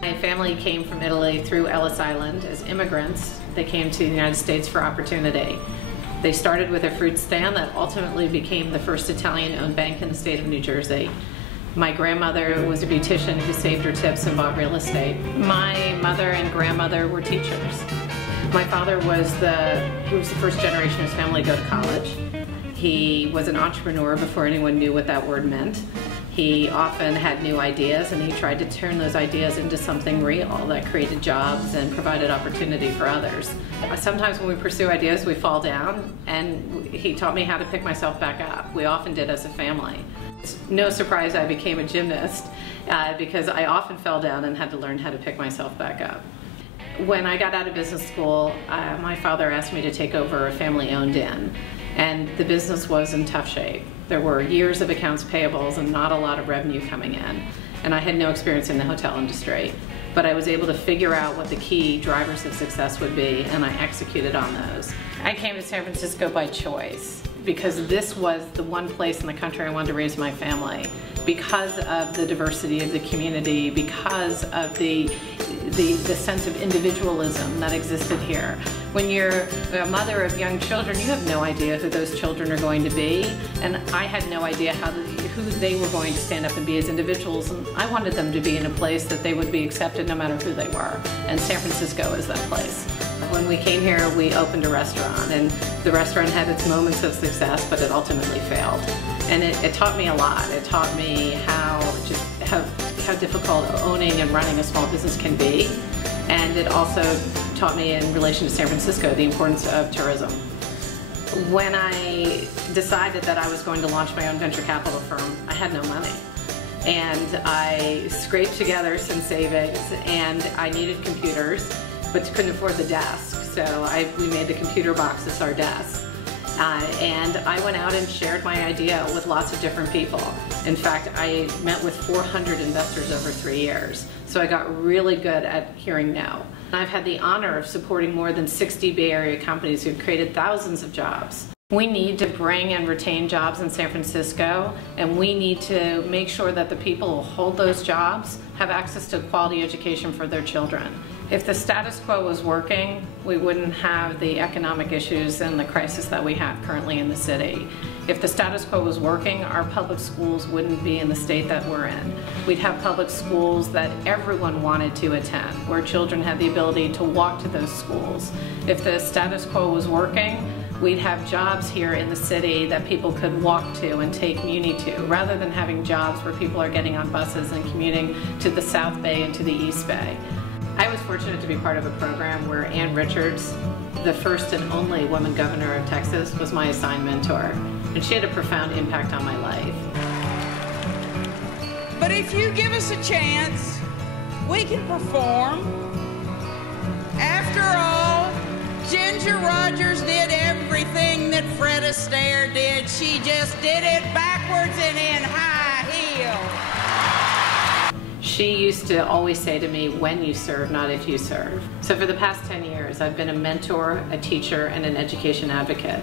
My family came from Italy through Ellis Island as immigrants. They came to the United States for opportunity. They started with a fruit stand that ultimately became the first Italian-owned bank in the state of New Jersey. My grandmother was a beautician who saved her tips and bought real estate. My mother and grandmother were teachers. My father was the first generation of his family to go to college. He was an entrepreneur before anyone knew what that word meant. He often had new ideas, and he tried to turn those ideas into something real that created jobs and provided opportunity for others. Sometimes when we pursue ideas, we fall down, and he taught me how to pick myself back up. We often did as a family. It's no surprise I became a gymnast because I often fell down and had to learn how to pick myself back up. When I got out of business school, my father asked me to take over a family-owned inn, and the business was in tough shape. There were years of accounts payables and not a lot of revenue coming in, and I had no experience in the hotel industry. But I was able to figure out what the key drivers of success would be, and I executed on those. I came to San Francisco by choice because this was the one place in the country I wanted to raise my family, because of the diversity of the community, because of the sense of individualism that existed here. When you're a mother of young children, you have no idea who those children are going to be, and I had no idea who they were going to stand up and be as individuals, and I wanted them to be in a place that they would be accepted no matter who they were, and San Francisco is that place. When we came here, we opened a restaurant, and the restaurant had its moments of success, but it ultimately failed. And it taught me a lot. It taught me how difficult owning and running a small business can be. And it also taught me, in relation to San Francisco, the importance of tourism. When I decided that I was going to launch my own venture capital firm, I had no money. And I scraped together some savings, and I needed computers, but couldn't afford the desk. So we made the computer boxes our desks. And I went out and shared my idea with lots of different people. In fact, I met with 400 investors over 3 years. So I got really good at hearing no. I've had the honor of supporting more than 60 Bay Area companies who've created thousands of jobs. We need to bring and retain jobs in San Francisco, and we need to make sure that the people who hold those jobs have access to quality education for their children. If the status quo was working, we wouldn't have the economic issues and the crisis that we have currently in the city. If the status quo was working, our public schools wouldn't be in the state that we're in. We'd have public schools that everyone wanted to attend, where children had the ability to walk to those schools. If the status quo was working, we'd have jobs here in the city that people could walk to and take Muni to, rather than having jobs where people are getting on buses and commuting to the South Bay and to the East Bay. I was fortunate to be part of a program where Ann Richards, the first and only woman governor of Texas, was my assigned mentor, and she had a profound impact on my life. But if you give us a chance, we can perform. After all, Ginger Rogers did everything that Fred Astaire did. She just did it backwards and in high heels. She used to always say to me, when you serve, not if you serve. So for the past 10 years, I've been a mentor, a teacher, and an education advocate.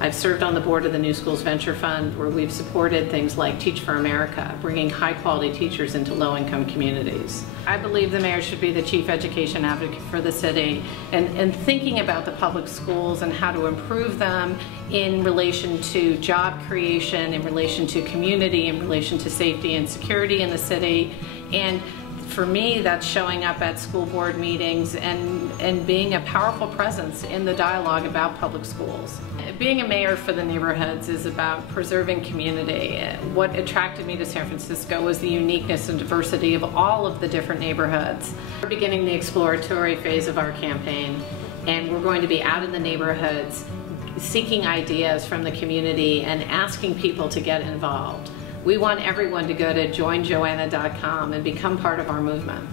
I've served on the board of the New Schools Venture Fund, where we've supported things like Teach for America, bringing high-quality teachers into low-income communities. I believe the mayor should be the chief education advocate for the city, and thinking about the public schools and how to improve them in relation to job creation, in relation to community, in relation to safety and security in the city. And for me, that's showing up at school board meetings and being a powerful presence in the dialogue about public schools. Being a mayor for the neighborhoods is about preserving community. What attracted me to San Francisco was the uniqueness and diversity of all of the different neighborhoods. We're beginning the exploratory phase of our campaign, and we're going to be out in the neighborhoods seeking ideas from the community and asking people to get involved. We want everyone to go to joinjoanna.com and become part of our movement.